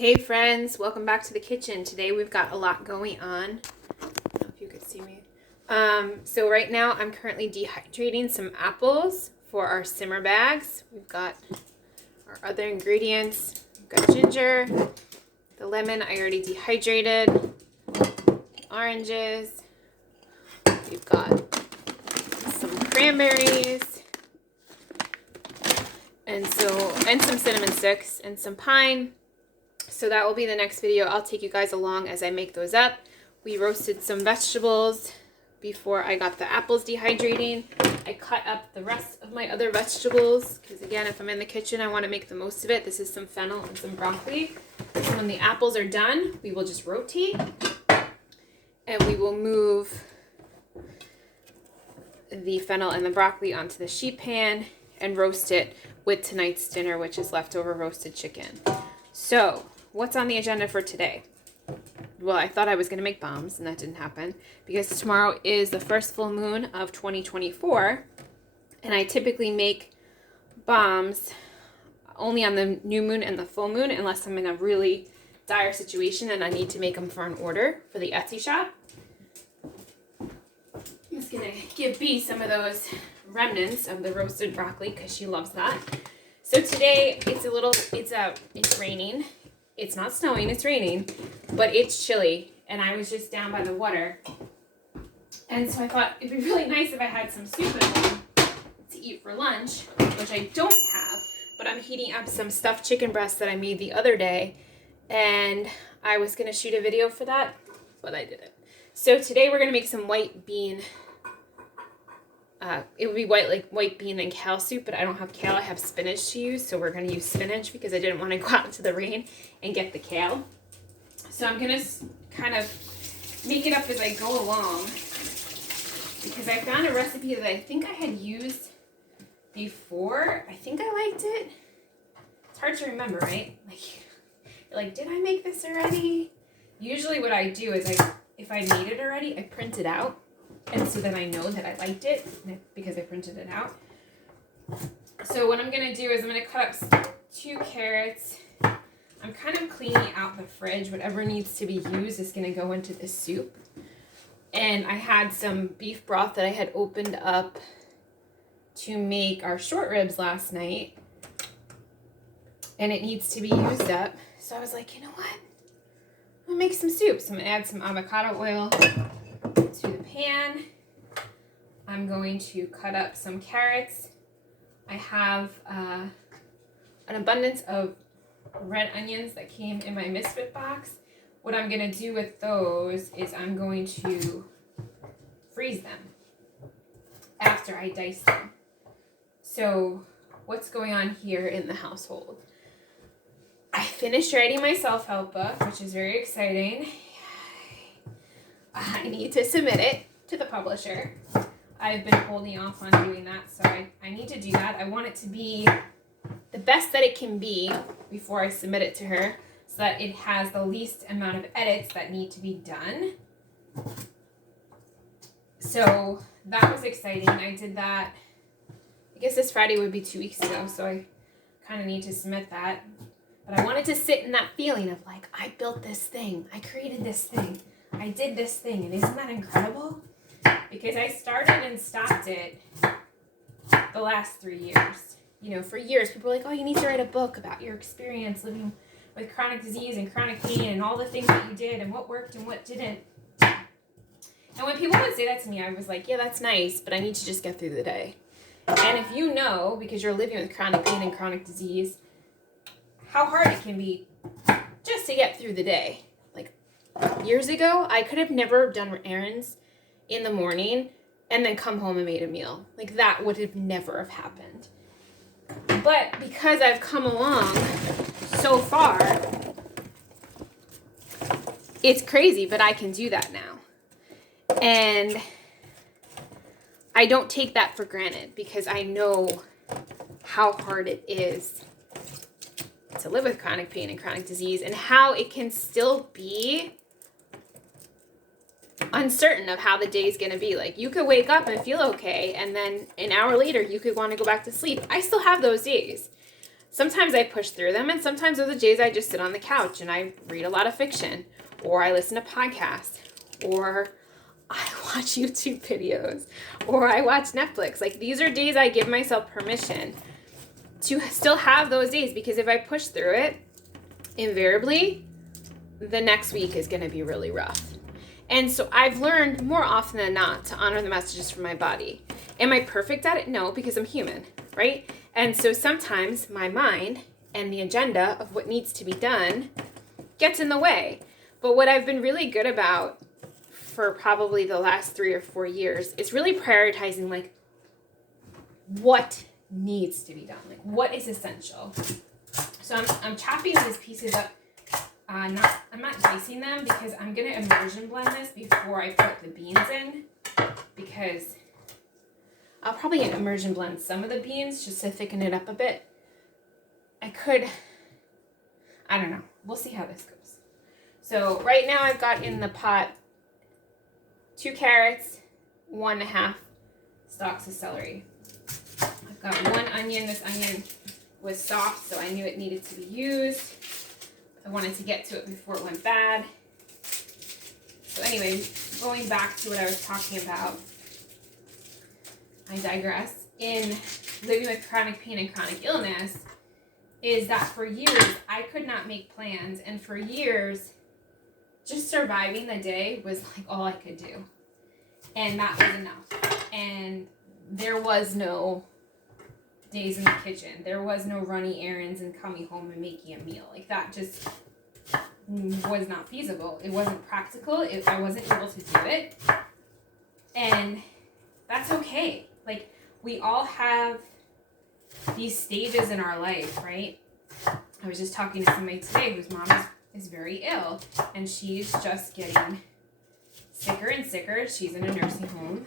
Hey friends, welcome back to the kitchen. Today we've got a lot going on. I don't know if you could see me. So right now I'm currently dehydrating some apples for our simmer bags. We've got our other ingredients. We've got ginger, the lemon I already dehydrated, oranges, we've got some cranberries, and some cinnamon sticks and some pine. So that will be the next video. I'll take you guys along as I make those up. We roasted some vegetables before I got the apples dehydrating. I cut up the rest of my other vegetables because, again, if I'm in the kitchen, I want to make the most of it. This is some fennel and some broccoli. So when the apples are done, we will just rotate and we will move the fennel and the broccoli onto the sheet pan and roast it with tonight's dinner, which is leftover roasted chicken. So what's on the agenda for today? Well, I thought I was going to make bombs, and that didn't happen because tomorrow is the first full moon of 2024, and I typically make bombs only on the new moon and the full moon unless I'm in a really dire situation and I need to make them for an order for the Etsy shop. I'm just going to give Bee some of those remnants of the roasted broccoli because she loves that. So today it's raining. It's not snowing, it's raining, but it's chilly, and I was just down by the water. And so I thought it'd be really nice if I had some soup at home to eat for lunch, which I don't have, but I'm heating up some stuffed chicken breasts that I made the other day, and I was going to shoot a video for that, but I didn't. So today we're going to make some white bean. It would be white bean and kale soup, but I don't have kale. I have spinach to use, so we're going to use spinach because I didn't want to go out into the rain and get the kale. So I'm going to kind of make it up as I go along because I found a recipe that I think I had used before. I think I liked it. It's hard to remember, right? Like, did I make this already? Usually what I do is if I made it already, I print it out. And so then I know that I liked it because I printed it out. So what I'm going to do is I'm going to cut up 2 carrots. I'm kind of cleaning out the fridge. Whatever needs to be used is going to go into this soup. And I had some beef broth that I had opened up to make our short ribs last night. And it needs to be used up. So I was like, you know what? I'll make some soup. So I'm going to add some avocado oil to the pan. I'm going to cut up some carrots. I have an abundance of red onions that came in my Misfit box. What I'm going to do with those is I'm going to freeze them after I dice them. So what's going on here in the household? I finished writing my self-help book, which is very exciting. I need to submit it to the publisher. I've been holding off on doing that, so I need to do that. I want it to be the best that it can be before I submit it to her so that it has the least amount of edits that need to be done. So that was exciting. I did that, I guess this Friday would be 2 weeks ago, so I kind of need to submit that. But I wanted to sit in that feeling of like, I built this thing. I created this thing. I did this thing, and isn't that incredible? Because I started and stopped it the last 3 years. You know, for years, people were like, oh, you need to write a book about your experience living with chronic disease and chronic pain and all the things that you did and what worked and what didn't. And when people would say that to me, I was like, yeah, that's nice, but I need to just get through the day. And if you know, because you're living with chronic pain and chronic disease, how hard it can be just to get through the day. Years ago, I could have never done errands in the morning and then come home and made a meal. Like, that would have never have happened. But because I've come along so far, it's crazy, but I can do that now. And I don't take that for granted because I know how hard it is to live with chronic pain and chronic disease and how it can still be uncertain of how the day's going to be. Like, you could wake up and feel okay, and then an hour later you could want to go back to sleep. I still have those days. Sometimes I push through them, and sometimes those are the days I just sit on the couch and I read a lot of fiction, or I listen to podcasts, or I watch YouTube videos, or I watch Netflix. Like, these are days I give myself permission to still have those days, because if I push through it, invariably, the next week is going to be really rough. And so I've learned more often than not to honor the messages from my body. Am I perfect at it? No, because I'm human, right? And so sometimes my mind and the agenda of what needs to be done gets in the way. But what I've been really good about for probably the last 3 or 4 years is really prioritizing, like, what needs to be done, like what is essential. So I'm chopping these pieces up. I'm not dicing them, because I'm gonna immersion blend this before I put the beans in, because I'll probably immersion blend some of the beans just to thicken it up a bit. I don't know. We'll see how this goes. So right now I've got in the pot 2 carrots, 1.5 stalks of celery. I've got 1 onion. This onion was soft, so I knew it needed to be used. I wanted to get to it before it went bad. So anyway, going back to what I was talking about, I digress. In living with chronic pain and chronic illness, is that for years I could not make plans, and for years just surviving the day was like all I could do. And that was enough. And there was no days in the kitchen. There was no running errands and coming home and making a meal. Like, that just was not feasible. It wasn't practical. I wasn't able to do it. And that's okay. Like, we all have these stages in our life, right? I was just talking to somebody today whose mom is very ill, and she's just getting sicker and sicker. She's in a nursing home.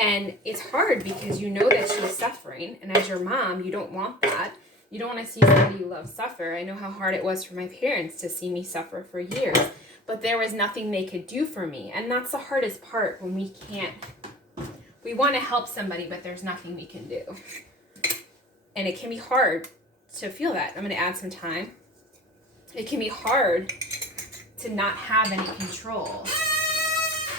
And it's hard because you know that she's suffering, and as your mom, you don't want that. You don't want to see somebody you love suffer. I know how hard it was for my parents to see me suffer for years, but there was nothing they could do for me. And that's the hardest part, when we want to help somebody, but there's nothing we can do. And it can be hard to feel that. I'm going to add some thyme. It can be hard to not have any control,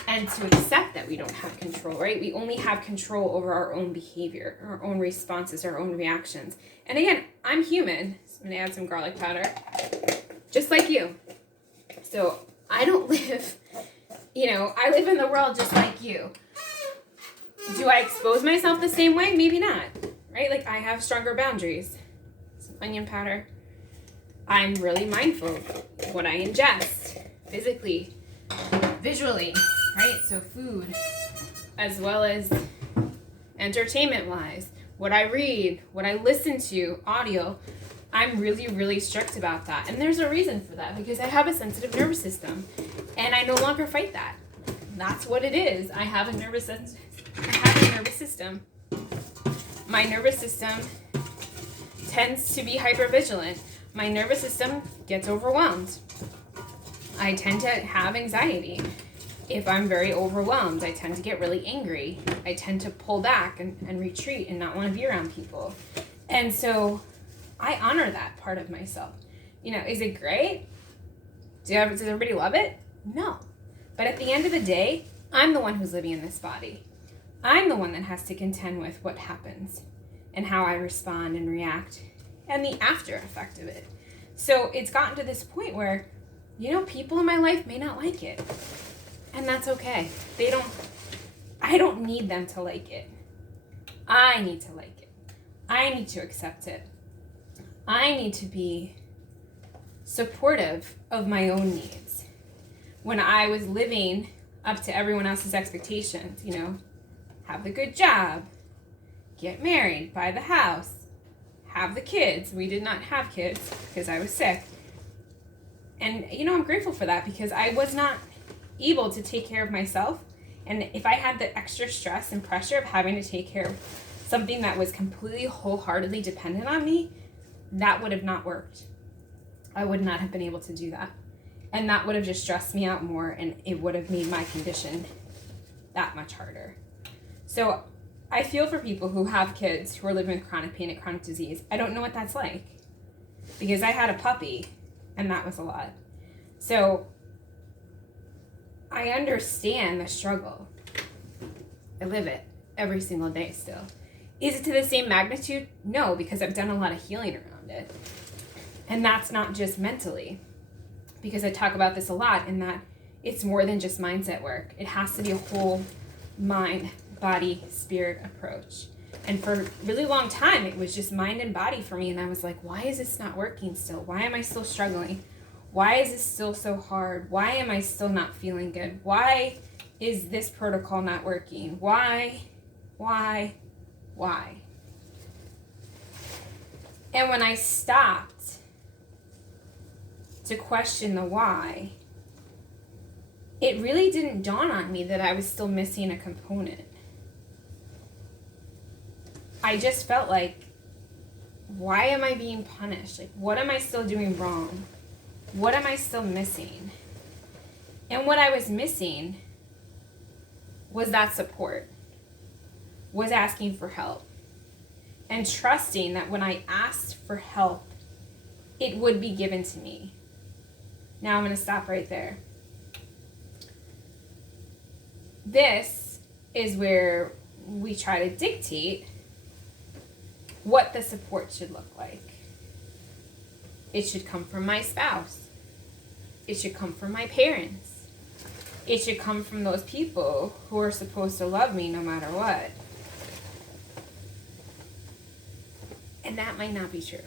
and to accept that we don't have control, right? We only have control over our own behavior, our own responses, our own reactions. And again, I'm human. So I'm going to add some garlic powder, just like you. So I don't live, I live in the world just like you. Do I expose myself the same way? Maybe not, right? Like, I have stronger boundaries. Some onion powder. I'm really mindful of what I ingest physically, visually, right? So food, as well as entertainment-wise, what I read, what I listen to, audio. I'm really, really strict about that. And there's a reason for that, because I have a sensitive nervous system, and I no longer fight that. That's what it is. I have a nervous system. My nervous system tends to be hypervigilant. My nervous system gets overwhelmed. I tend to have anxiety. If I'm very overwhelmed, I tend to get really angry. I tend to pull back and retreat and not want to be around people. And so I honor that part of myself. Is it great? Does everybody love it? No. But at the end of the day, I'm the one who's living in this body. I'm the one that has to contend with what happens and how I respond and react and the after effect of it. So it's gotten to this point where, people in my life may not like it. And that's okay. I don't need them to like it. I need to like it. I need to accept it. I need to be supportive of my own needs. When I was living up to everyone else's expectations, have the good job, get married, buy the house, have the kids. We did not have kids because I was sick. And, I'm grateful for that, because I was not able to take care of myself. And if I had the extra stress and pressure of having to take care of something that was completely wholeheartedly dependent on me, that would have not worked. I would not have been able to do that. And that would have just stressed me out more, and it would have made my condition that much harder. So I feel for people who have kids who are living with chronic pain and chronic disease. I don't know what that's like because I had a puppy and that was a lot. So I understand the struggle. I live it every single day still. Is it to the same magnitude? No, because I've done a lot of healing around it. And that's not just mentally, because I talk about this a lot in that it's more than just mindset work. It has to be a whole mind, body, spirit approach. And for a really long time, it was just mind and body for me. And I was like, why is this not working still? Why am I still struggling? Why is this still so hard? Why am I still not feeling good? Why is this protocol not working? Why? And when I stopped to question the why, it really didn't dawn on me that I was still missing a component. I just felt like, why am I being punished? Like, what am I still doing wrong? What am I still missing? And what I was missing was that support, was asking for help, and trusting that when I asked for help, it would be given to me. Now I'm going to stop right there. This is where we try to dictate what the support should look like. It should come from my spouse. It should come from my parents. It should come from those people who are supposed to love me no matter what. And that might not be true.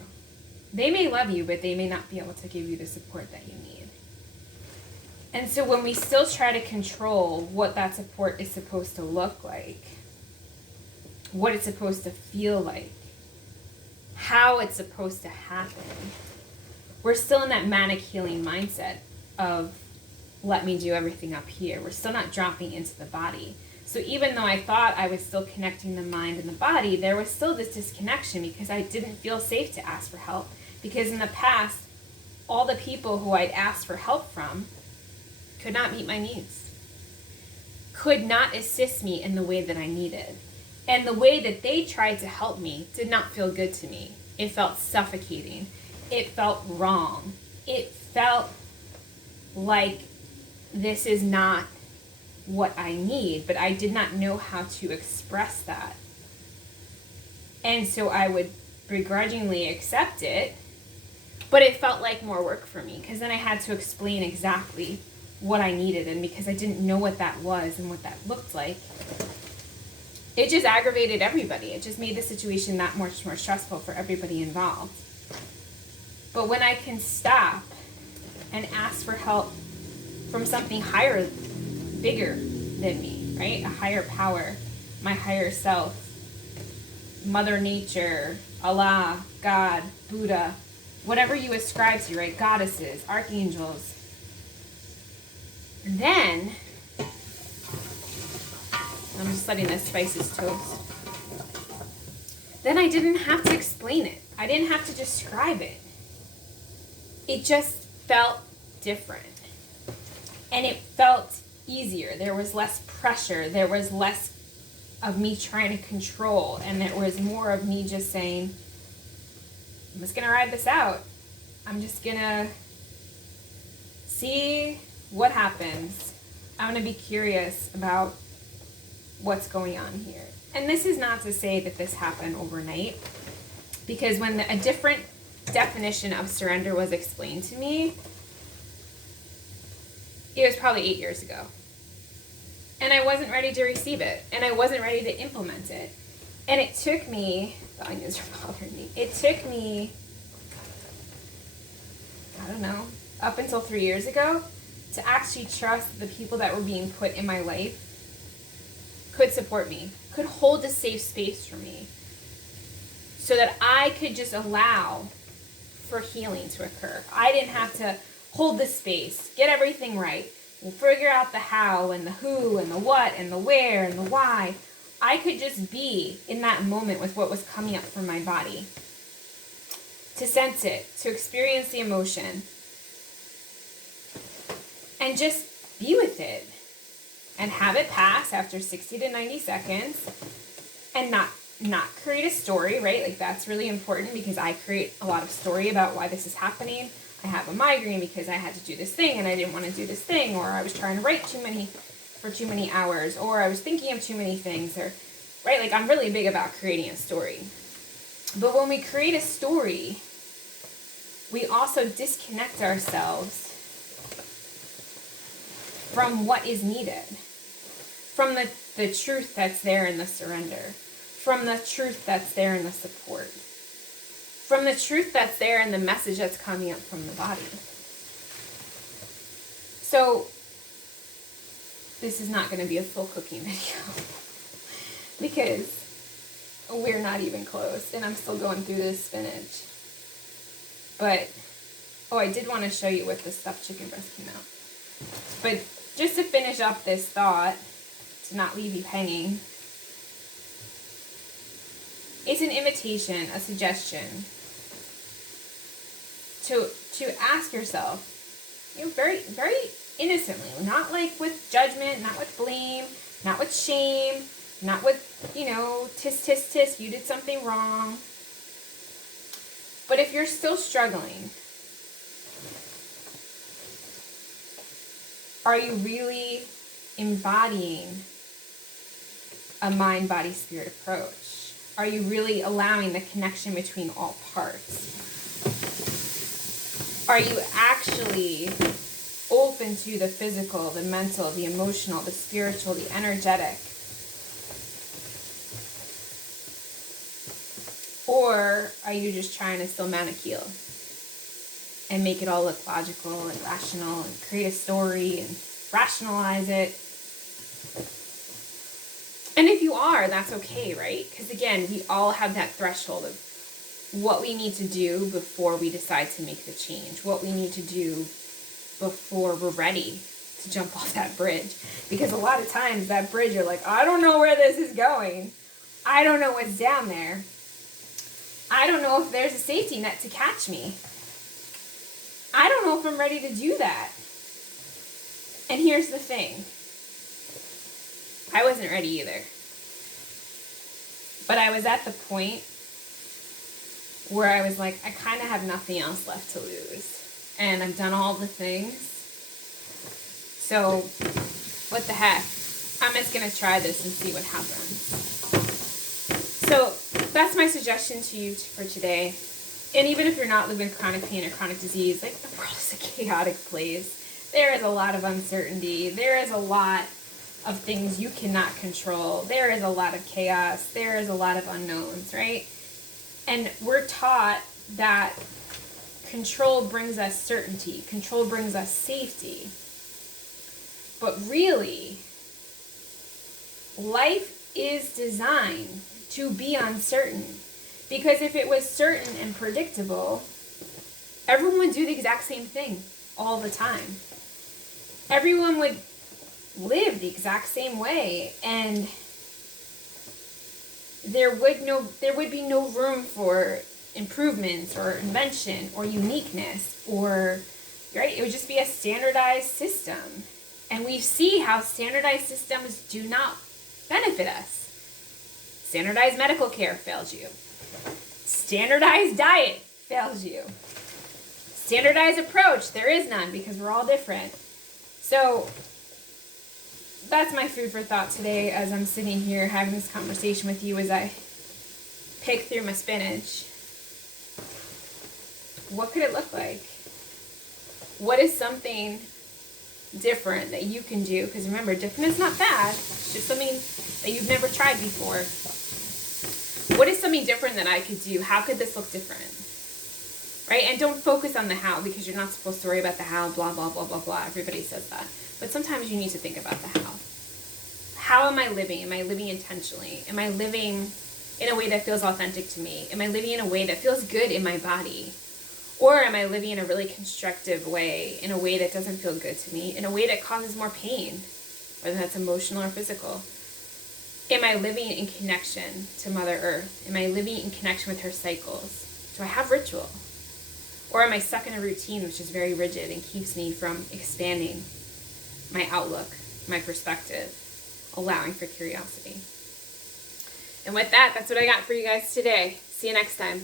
They may love you, but they may not be able to give you the support that you need. And so when we still try to control what that support is supposed to look like, what it's supposed to feel like, how it's supposed to happen, we're still in that manic healing mindset of, let me do everything up here. We're still not dropping into the body. So even though I thought I was still connecting the mind and the body, there was still this disconnection because I didn't feel safe to ask for help. Because in the past, all the people who I'd asked for help from could not meet my needs, could not assist me in the way that I needed. And the way that they tried to help me did not feel good to me. It felt suffocating. It felt wrong. It felt like this is not what I need, but I did not know how to express that. And so I would begrudgingly accept it, but it felt like more work for me because then I had to explain exactly what I needed, and because I didn't know what that was and what that looked like, it just aggravated everybody. It just made the situation that much more stressful for everybody involved. But when I can stop and ask for help from something higher, bigger than me, right? A higher power, my higher self, Mother Nature, Allah, God, Buddha, whatever you ascribe to, right? Goddesses, archangels. Then, I'm just letting this spices toast. Then I didn't have to explain it. I didn't have to describe it. It just felt different. And it felt easier. There was less pressure. There was less of me trying to control. And there was more of me just saying, I'm just going to ride this out. I'm just going to see what happens. I'm going to be curious about what's going on here. And this is not to say that this happened overnight, because when a different definition of surrender was explained to me, it was probably 8 years ago. And I wasn't ready to receive it. And I wasn't ready to implement it. And it took me, the onions are bothering me. It took me, I don't know, up until 3 years ago to actually trust the people that were being put in my life could support me, could hold a safe space for me, so that I could just allow for healing to occur. I didn't have to hold the space, get everything right, we'll figure out the how and the who and the what and the where and the why. I could just be in that moment with what was coming up from my body, to sense it, to experience the emotion, and just be with it and have it pass after 60 to 90 seconds and not create a story, right? Like that's really important because I create a lot of story about why this is happening. I have a migraine because I had to do this thing and I didn't want to do this thing, or I was trying to write for too many hours, or I was thinking of too many things, or right? Like I'm really big about creating a story. But when we create a story, we also disconnect ourselves from what is needed, from the truth that's there in the surrender, from the truth that's there in the support, from the truth that's there in the message that's coming up from the body. So this is not going to be a full cooking video because we're not even close and I'm still going through this spinach. But, I did want to show you what the stuffed chicken breast came out. But just to finish up this thought, to not leave you hanging, it's an invitation, a suggestion to ask yourself, very, very innocently, not like with judgment, not with blame, not with shame, not with, tisk, tisk, tisk, you did something wrong. But if you're still struggling, are you really embodying a mind, body, spirit approach? Are you really allowing the connection between all parts? Are you actually open to the physical, the mental, the emotional, the spiritual, the energetic? Or are you just trying to still manicure and make it all look logical and rational and create a story and rationalize it? And if you are, that's okay, right? Because again, we all have that threshold of what we need to do before we decide to make the change, what we need to do before we're ready to jump off that bridge. Because a lot of times that bridge, you're like, I don't know where this is going. I don't know what's down there. I don't know if there's a safety net to catch me. I don't know if I'm ready to do that. And here's the thing. I wasn't ready either. But I was at the point where I was like, I kind of have nothing else left to lose. And I've done all the things. So, what the heck? I'm just going to try this and see what happens. So, that's my suggestion to you for today. And even if you're not living with chronic pain or chronic disease, like the world is a chaotic place. There is a lot of uncertainty. There is a lot of things you cannot control. There is a lot of chaos. There is a lot of unknowns, right? And we're taught that control brings us certainty. Control brings us safety. But really, life is designed to be uncertain. Because if it was certain and predictable, everyone would do the exact same thing all the time. Everyone would live the exact same way, and there would be no room for improvements or invention or uniqueness, or right? It would just be a standardized system. And we see how standardized systems do not benefit us. Standardized medical care fails you. Standardized diet fails you. Standardized approach, there is none because we're all different. So that's my food for thought today as I'm sitting here having this conversation with you as I pick through my spinach. What could it look like? What is something different that you can do? Because remember, different is not bad. It's just something that you've never tried before. What is something different that I could do? How could this look different? Right? And don't focus on the how, because you're not supposed to worry about the how, blah, blah, blah, blah, blah. Everybody says that. But sometimes you need to think about the how. How am I living? Am I living intentionally? Am I living in a way that feels authentic to me? Am I living in a way that feels good in my body? Or am I living in a really constructive way, in a way that doesn't feel good to me, in a way that causes more pain, whether that's emotional or physical? Am I living in connection to Mother Earth? Am I living in connection with her cycles? Do I have ritual? Or am I stuck in a routine which is very rigid and keeps me from expanding my outlook, my perspective, allowing for curiosity? And with that, that's what I got for you guys today. See you next time.